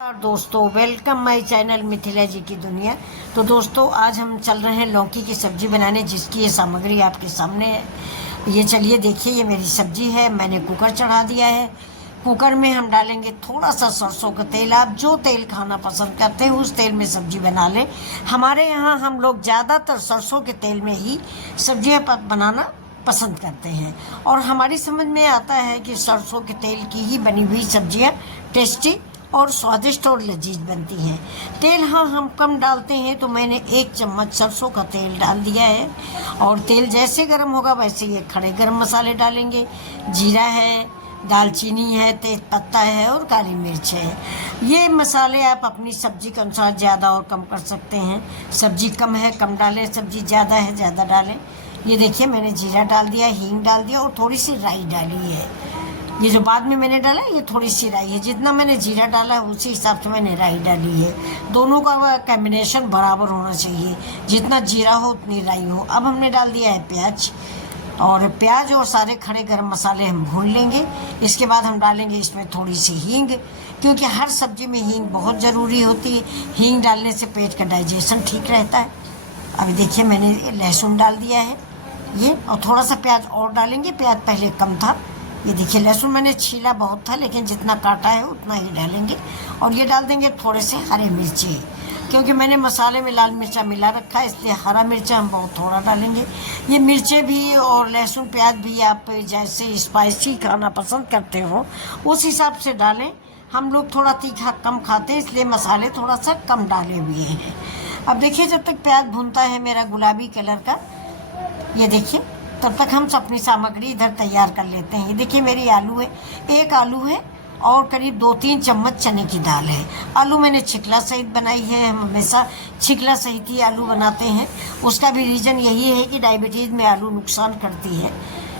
और दोस्तों welcome my channel Mithila जी की दुनिया। तो दोस्तों आज हम चल रहे हैं लौकी की सब्ज़ी बनाने, जिसकी ये सामग्री आपके सामने है। ये चलिए देखिए, ये मेरी सब्ज़ी है। मैंने कुकर चढ़ा दिया है। कुकर में हम डालेंगे थोड़ा सा सरसों का तेल। आप जो तेल खाना पसंद करते हैं उस तेल में सब्ज़ी बना लें। हमारे यहाँ हम लोग ज़्यादातर सरसों के तेल में ही सब्जियाँ बनाना पसंद करते हैं, और हमारी समझ में आता है कि सरसों के तेल की ही बनी हुई सब्जियाँ टेस्टी और स्वादिष्ट और लजीज बनती हैं। तेल हाँ हम कम डालते हैं, तो मैंने 1 चम्मच सरसों का तेल डाल दिया है। और तेल जैसे गर्म होगा वैसे ये खड़े गरम मसाले डालेंगे। जीरा है, दालचीनी है, तेज पत्ता है और काली मिर्च है। ये मसाले आप अपनी सब्जी के अनुसार ज़्यादा और कम कर सकते हैं। सब्जी कम है कम डालें, सब्जी ज़्यादा है ज़्यादा डालें। ये देखिए मैंने जीरा डाल दिया, हींग डाल दिया और थोड़ी सी राई डाली है। ये जो बाद में मैंने डाला ये थोड़ी सी राई है। जितना मैंने जीरा डाला है उसी हिसाब से मैंने राई डाली है। दोनों का कॉम्बिनेशन बराबर होना चाहिए, जितना जीरा हो उतनी राई हो। अब हमने डाल दिया है प्याज, और प्याज और सारे खड़े गरम मसाले हम भून लेंगे। इसके बाद हम डालेंगे इसमें थोड़ी सी हींग, क्योंकि हर सब्जी में हींग बहुत ज़रूरी होती है। हींग डालने से पेट का डाइजेशन ठीक रहता है। अभी देखिए मैंने लहसुन डाल दिया है ये, और थोड़ा सा प्याज और डालेंगे। प्याज पहले कम था। ये देखिए लहसुन मैंने छीला बहुत था, लेकिन जितना काटा है उतना ही डालेंगे। और ये डाल देंगे थोड़े से हरे मिर्ची, क्योंकि मैंने मसाले में लाल मिर्चा मिला रखा है, इसलिए हरा मिर्चा हम बहुत थोड़ा डालेंगे। ये मिर्चें भी और लहसुन प्याज भी आप जैसे स्पाइसी खाना पसंद करते हो उस हिसाब से डालें। हम लोग थोड़ा तीखा कम खाते हैं, इसलिए मसाले थोड़ा सा कम डाले हुए हैं। अब देखिए जब तक प्याज भुनता है मेरा गुलाबी कलर का, ये देखिए तब तक हम अपनी सामग्री इधर तैयार कर लेते हैं। ये देखिए मेरी आलू है, 1 आलू है और करीब 2-3 चम्मच चने की दाल है। आलू मैंने छिकला सहित बनाई है। हम हमेशा छिकला सहित ही आलू बनाते हैं। उसका भी रीज़न यही है कि डायबिटीज़ में आलू नुकसान करती है,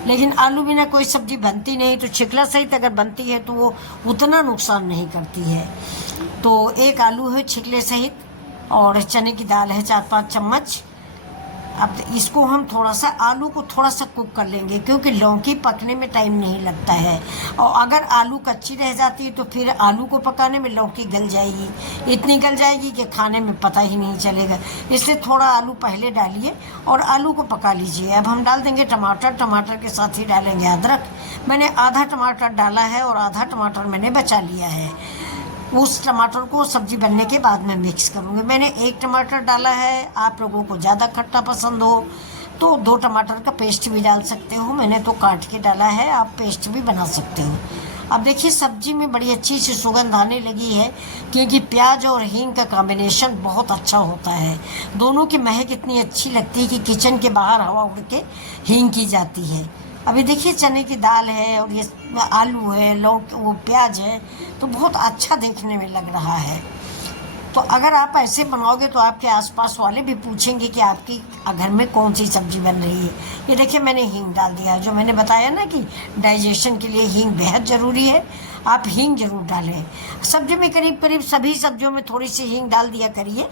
लेकिन आलू बिना कोई सब्ज़ी बनती नहीं। तो छिकला सहित अगर बनती है तो वो उतना नुकसान नहीं करती है। तो 1 आलू है छिकले सहित, और चने की दाल है 4-5 चम्मच। अब इसको हम थोड़ा सा आलू को थोड़ा सा कुक कर लेंगे, क्योंकि लौकी पकने में टाइम नहीं लगता है। और अगर आलू कच्ची रह जाती है तो फिर आलू को पकाने में लौकी गल जाएगी, इतनी गल जाएगी कि खाने में पता ही नहीं चलेगा। इसलिए थोड़ा आलू पहले डालिए और आलू को पका लीजिए। अब हम डाल देंगे टमाटर। टमाटर के साथ ही डालेंगे अदरक। मैंने आधा टमाटर डाला है और आधा टमाटर मैंने बचा लिया है। उस टमाटर को सब्जी बनने के बाद में मिक्स करूँगी। मैंने 1 टमाटर डाला है। आप लोगों को ज़्यादा खट्टा पसंद हो तो 2 टमाटर का पेस्ट भी डाल सकते हो। मैंने तो काट के डाला है, आप पेस्ट भी बना सकते हो। अब देखिए सब्जी में बड़ी अच्छी सी सुगंध आने लगी है, क्योंकि प्याज और हींग का कॉम्बिनेशन बहुत अच्छा होता है। दोनों की महक इतनी अच्छी लगती है कि किचन के बाहर हवा उड़ के हींग की जाती है। अभी देखिए चने की दाल है और ये आलू है, लौकी, वो प्याज है, तो बहुत अच्छा देखने में लग रहा है। तो अगर आप ऐसे बनाओगे तो आपके आसपास वाले भी पूछेंगे कि आपकी घर में कौन सी सब्जी बन रही है। ये देखिए मैंने हींग डाल दिया, जो मैंने बताया ना कि डाइजेशन के लिए हींग बेहद ज़रूरी है। आप हींग ज़रूर डालें। सब्जी में करीब करीब सभी सब्जियों में थोड़ी सी हींग डाल दिया करिए,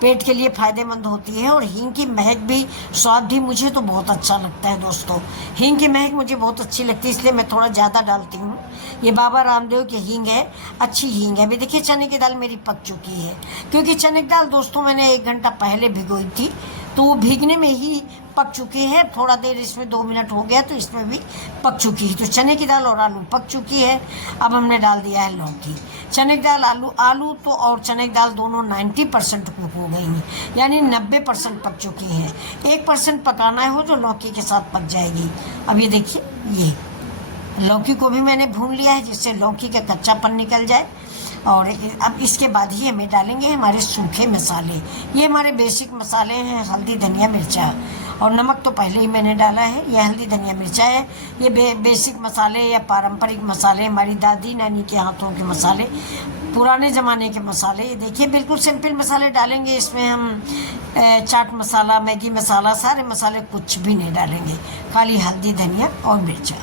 पेट के लिए फ़ायदेमंद होती है। और हींग की महक भी, स्वाद भी मुझे तो बहुत अच्छा लगता है दोस्तों। हींग की महक मुझे बहुत अच्छी लगती है, इसलिए मैं थोड़ा ज़्यादा डालती हूँ। ये बाबा रामदेव की हींग है, अच्छी हींग है। अभी देखिए चने की दाल मेरी पक चुकी है, क्योंकि चने की दाल दोस्तों मैंने 1 घंटा पहले भिगोई थी, तो वो भीगने में ही पक चुकी है। थोड़ा देर इसमें 2 मिनट हो गया तो इसमें भी पक चुकी है। तो चने की दाल और आलू पक चुकी है। अब हमने डाल दिया है लौकी। चने की दाल, आलू तो और चने की दाल दोनों 90% कुक हो गई हैं, यानी 90% पक चुकी हैं। 1% पकाना हो जो लौकी के साथ पक जाएगी। अब ये देखिए ये लौकी को भी मैंने भून लिया है, जिससे लौकी का कच्चापन निकल जाए। और अब इसके बाद ही हमें डालेंगे हमारे सूखे मसाले। ये हमारे बेसिक मसाले हैं, हल्दी धनिया मिर्चा, और नमक तो पहले ही मैंने डाला है। ये हल्दी धनिया मिर्चा है। ये बेसिक मसाले या पारंपरिक मसाले, हमारी दादी नानी के हाथों के मसाले, पुराने ज़माने के मसाले। ये देखिए बिल्कुल सिंपल मसाले डालेंगे इसमें। हम चाट मसाला, मैगी मसाला, सारे मसाले कुछ भी नहीं डालेंगे, खाली हल्दी धनिया और मिर्चा।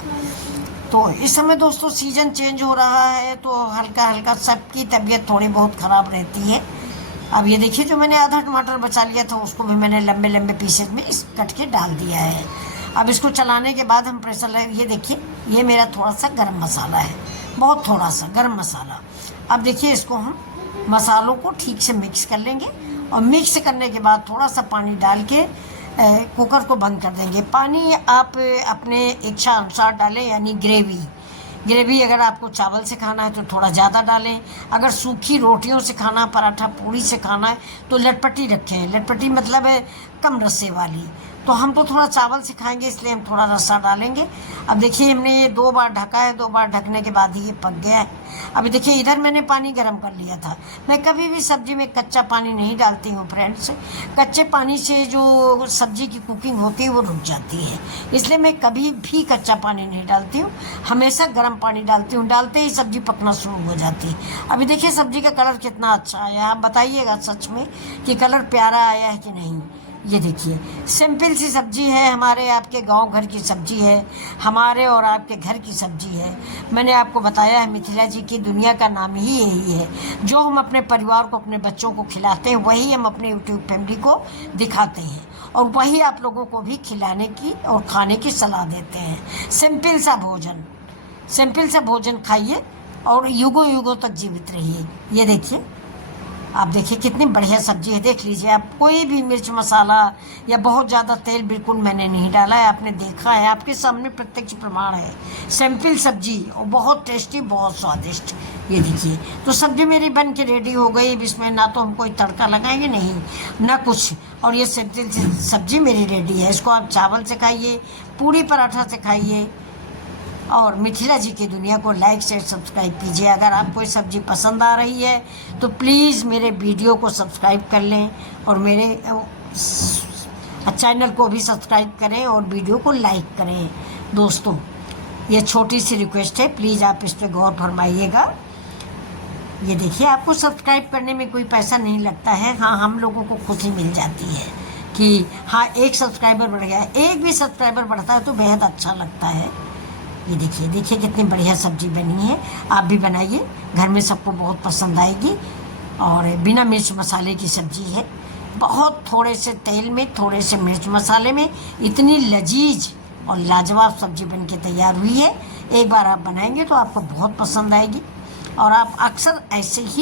तो इस समय दोस्तों सीज़न चेंज हो रहा है, तो हल्का हल्का सबकी तबीयत थोड़ी बहुत ख़राब रहती है। अब ये देखिए जो मैंने आधा टमाटर बचा लिया था उसको भी मैंने लंबे लंबे पीसेज में इस कट के डाल दिया है। अब इसको चलाने के बाद हम प्रेशर, ये देखिए ये मेरा थोड़ा सा गरम मसाला है, बहुत थोड़ा सा गरम मसाला। अब देखिए इसको हम मसालों को ठीक से मिक्स कर लेंगे और मिक्स करने के बाद थोड़ा सा पानी डाल के कुकर को बंद कर देंगे। पानी आप अपने इच्छा अनुसार डालें, यानी ग्रेवी अगर आपको चावल से खाना है तो थोड़ा ज़्यादा डालें। अगर सूखी रोटियों से खाना, पराठा पूड़ी से खाना है तो लटपटी रखें। लटपटी मतलब है कम रस्से वाली। तो हम तो थोड़ा चावल से खाएंगे इसलिए हम थोड़ा रस्सा डालेंगे। अब देखिए हमने ये 2 बार ढका है, 2 बार ढकने के बाद ही ये पक गया है। अभी देखिए इधर मैंने पानी गर्म कर लिया था। मैं कभी भी सब्जी में कच्चा पानी नहीं डालती हूँ फ्रेंड्स। कच्चे पानी से जो सब्जी की कुकिंग होती है वो रुक जाती है, इसलिए मैं कभी भी कच्चा पानी नहीं डालती हूँ, हमेशा गर्म पानी डालती हूँ। डालते ही सब्जी पकना शुरू हो जाती है। अभी देखिए सब्जी का कलर कितना अच्छा आया, आप बताइएगा सच में कि कलर प्यारा आया है कि नहीं। ये देखिए सिंपल सी सब्जी है, हमारे आपके गांव घर की सब्जी है, हमारे और आपके घर की सब्जी है। मैंने आपको बताया है मिथिला जी की दुनिया का नाम ही यही है। जो हम अपने परिवार को, अपने बच्चों को खिलाते हैं वही हम अपने यूट्यूब फैमिली को दिखाते हैं और वही आप लोगों को भी खिलाने की और खाने की सलाह देते हैं। सिंपल सा भोजन खाइए और युगों युगों तक जीवित रहिए। ये देखिए, आप देखिए कितनी बढ़िया सब्जी है। देख लीजिए आप, कोई भी मिर्च मसाला या बहुत ज़्यादा तेल बिल्कुल मैंने नहीं डाला है। आपने देखा है, आपके सामने प्रत्यक्ष प्रमाण है। सिंपल सब्जी और बहुत टेस्टी, बहुत स्वादिष्ट। ये देखिए तो सब्जी मेरी बन के रेडी हो गई। इसमें ना तो हम कोई तड़का लगाएंगे, नहीं ना कुछ, और ये सिंपल सब्जी मेरी रेडी है। इसको आप चावल से खाइए, पूड़ी पराठा से खाइए और मिथिला जी की दुनिया को लाइक शेयर सब्सक्राइब कीजिए। अगर आपको ये सब्ज़ी पसंद आ रही है तो प्लीज़ मेरे वीडियो को सब्सक्राइब कर लें और मेरे चैनल को भी सब्सक्राइब करें और वीडियो को लाइक करें। दोस्तों ये छोटी सी रिक्वेस्ट है, प्लीज़ आप इस पर गौर फरमाइएगा। ये देखिए, आपको सब्सक्राइब करने में कोई पैसा नहीं लगता है। हाँ, हम लोगों को खुशी मिल जाती है कि हाँ 1 सब्सक्राइबर बढ़ गया। एक भी सब्सक्राइबर बढ़ता है तो बेहद अच्छा लगता है। ये देखिए कितनी बढ़िया सब्जी बनी है। आप भी बनाइए, घर में सबको बहुत पसंद आएगी। और बिना मिर्च मसाले की सब्जी है, बहुत थोड़े से तेल में, थोड़े से मिर्च मसाले में इतनी लजीज और लाजवाब सब्जी बन के तैयार हुई है। एक बार आप बनाएंगे तो आपको बहुत पसंद आएगी और आप अक्सर ऐसे ही